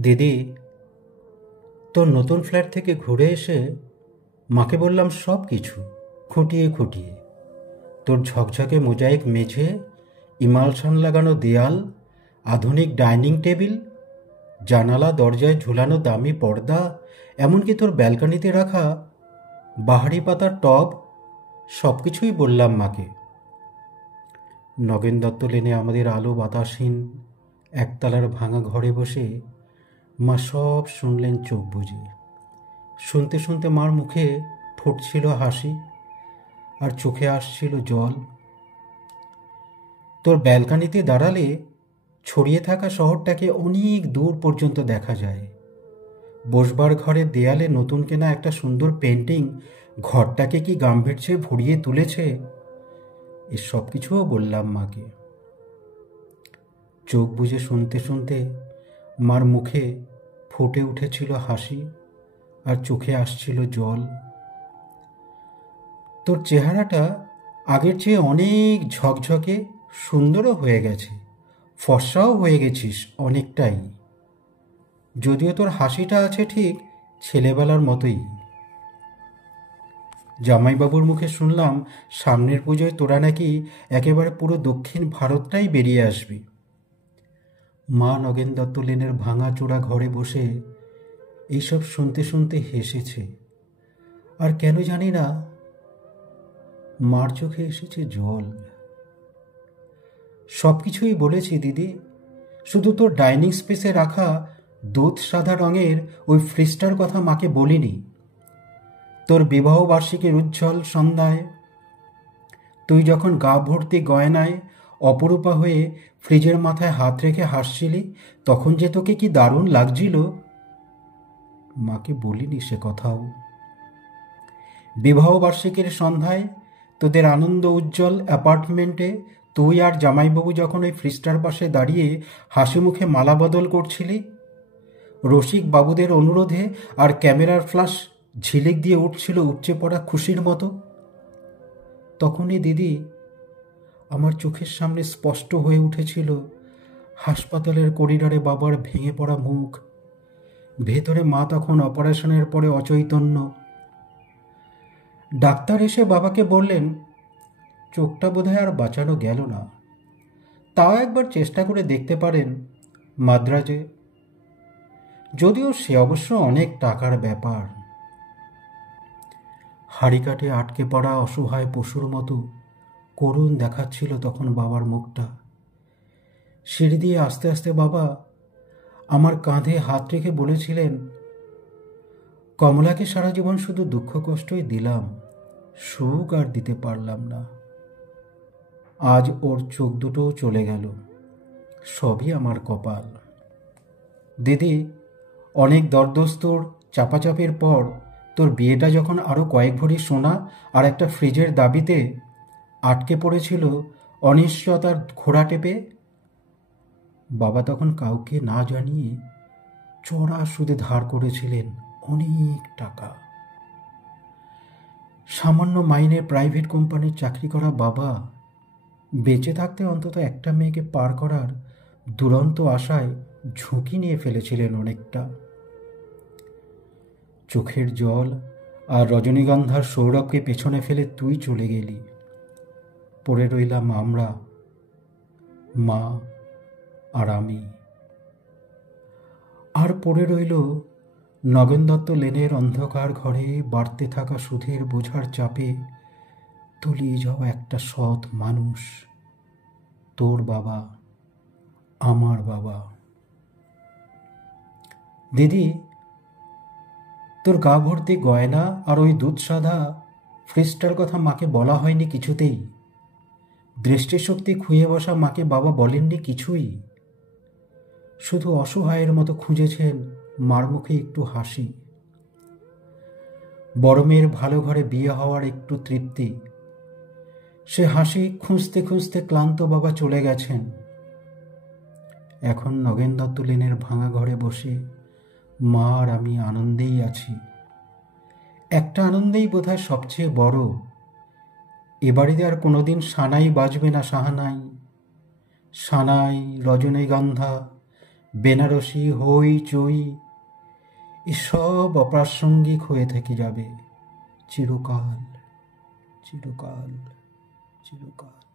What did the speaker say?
দিদি, তোর নতুন ফ্ল্যাট থেকে ঘুরে এসে মাকে বললাম সব কিছু খুঁটিয়ে খুঁটিয়ে। তোর ঝকঝকে মোজাইক মেঝে, ইমালশান লাগানো দেয়াল, আধুনিক ডাইনিং টেবিল, জানালা দরজায় ঝুলানো দামি পর্দা, এমনকি তোর ব্যালকনিতে রাখা বাহারি পাতার টব, সব কিছুই বললাম মাকে। নগেন দত্ত লেনে আমাদের আলো বাতাসহীন একতলার ভাঙা ঘরে বসে মা সব শুনলেন চোখ বুজে। শুনতে শুনতে মার মুখে ফুটছিল হাসি আর চোখে আসছিল জল। তোর ব্যালকনিতে দাঁড়ালে ছড়িয়ে থাকা শহরটাকে অনেক দূর পর্যন্ত দেখা যায়। বসবার ঘরের দেয়ালে নতুন কেনা একটা সুন্দর পেন্টিং ঘরটাকে কি গাম্ভীর্যে ভরিয়ে তুলেছে। এ সব কিছুও বললাম মাকে। চোখ বুজে শুনতে শুনতে মার মুখে ফুটে উঠেছিল হাসি আর চোখে আসছিল জল। তোর চেহারাটা আগের চেয়ে অনেক ঝকঝকে সুন্দরও হয়ে গেছে, ফর্সাও হয়ে গেছিস অনেকটাই। যদিও তোর হাসিটা আছে ঠিক ছেলেবেলার মতোই। জামাইবাবুর মুখে শুনলাম সামনের পুজোয় তোরা নাকি একেবারে পুরো দক্ষিণ ভারতটাই বেরিয়ে আসবি। মা নগেন দত্ত লেনের ভাঙা চোরা ঘরে বসে এইসব শুনতে শুনতে হেসেছে। আর কেন জানি না মার চোখে এসেছে জল। সব কিছুই বলেছি দিদি, শুধু তোর ডাইনিং স্পেসে রাখা দুধ সাদা রঙের ওই ফ্রিজটার কথা মাকে বলিনি। তোর বিবাহ বার্ষিকীর উজ্জ্বল সন্ধ্যায় তুই যখন গা ভর্তি গয়নায় অপরূপা হয়ে ফ্রিজের মাথায় হাত রেখে হাসছিলি, তখন যে তোকে কি দারুণ লাগছিল। মাকে বলিনি সে কথাও। বিবাহ বার্ষিকীর সন্ধ্যায় তোদের আনন্দ উজ্জ্বল অ্যাপার্টমেন্টে তুই আর জামাইবাবু যখন ওই ফ্রিজটার পাশে দাঁড়িয়ে হাসি মুখে মালা বদল করছিলি, রসিক বাবুদের অনুরোধে আর ক্যামেরার ফ্ল্যাশ ঝিলিক দিয়ে উঠছিল উপচে পড়া খুশির মতো, তখনই দিদি আমার চোখের সামনে স্পষ্ট হয়ে উঠেছিল হাসপাতালের করিডরে বাবার ভেঙে পড়া মুখ। ভেতরে মা তখন অপারেশনের পরে অচৈতন্য। ডাক্তার এসে বাবাকে বললেন চোখটা বোধহয় আর বাঁচানো গেল না, তাও একবার চেষ্টা করে দেখতে পারেন মাদ্রাজে। যদিও সে অবশ্য অনেক টাকার ব্যাপার। হাড়িকাঠে আটকে পড়া অসহায় পশুর মতো করুণ দেখাচ্ছিল তখন বাবার মুখটা। সিঁড়ি দিয়ে আস্তে আস্তে বাবা আমার কাঁধে হাত রেখে বলেছিলেন, কমলাকে সারা জীবন শুধু দুঃখ কষ্টই দিলাম, সুখ আর দিতে পারলাম না। আজ ওর চোখ দুটোও চলে গেল, সবই আমার কপাল। দিদি, অনেক দরদস্তুর চাপাচাপির পর তোর বিয়েটা যখন আরও কয়েক ভরি সোনা আর একটা ফ্রিজের দাবিতে আটকে পড়েছিল অনিশ্চয়তার ঘোড়া টেপে, বাবা তখন কাউকে না জানিয়ে চড়া সুদে ধার করেছিলেন অনেক টাকা। সামান্য মাইনে প্রাইভেট কোম্পানির চাকরি করা বাবা বেঁচে থাকতে অন্তত একটা মেয়েকে পার করার দুরন্ত আশায় ঝুঁকি নিয়ে ফেলেছিলেন অনেকটা। চোখের জল আর রজনীগন্ধার সৌরভকে পেছনে ফেলে তুই চলে গেলি। পড়ে রইলাম আমরা, মা আর আমি। আর পড়ে রইল নগেন দত্ত লেনের অন্ধকার ঘরে বাড়তে থাকা সুধের বোঝার চাপে তলিয়ে যাওয়া একটা সৎ মানুষ, তোর বাবা, আমার বাবা। দিদি, তোর গা ভর্তি গয়না আর ওই দুধ সাদা ফ্রিজটার কথা মাকে বলা হয়নি কিছুতেই। দৃষ্টিশক্তি খুঁয়ে বসা মাকে বাবা বলেননি কিছুই। শুধু অসহায়ের মতো খুঁজেছেন মার মুখে একটু হাসি, বড় মেয়ের ভালো ঘরে বিয়ে হওয়ার একটু তৃপ্তি। সে হাসি খুঁজতে খুঁজতে ক্লান্ত বাবা চলে গেছেন। এখন নগেন দত্ত লেনের ভাঙা ঘরে বসে মা আর আমি আনন্দেই আছি। একটা আনন্দেই বোধহয় সবচেয়ে বড়। এ বাড়িতে আর কোনোদিন সানাই বাজবে না, সাহানাই, সানাই, রজনীগন্ধা, বেনারসি হই চই এসব অপ্রাসঙ্গিক হয়ে থেকে যাবে চিরকাল চিরকাল চিরকাল।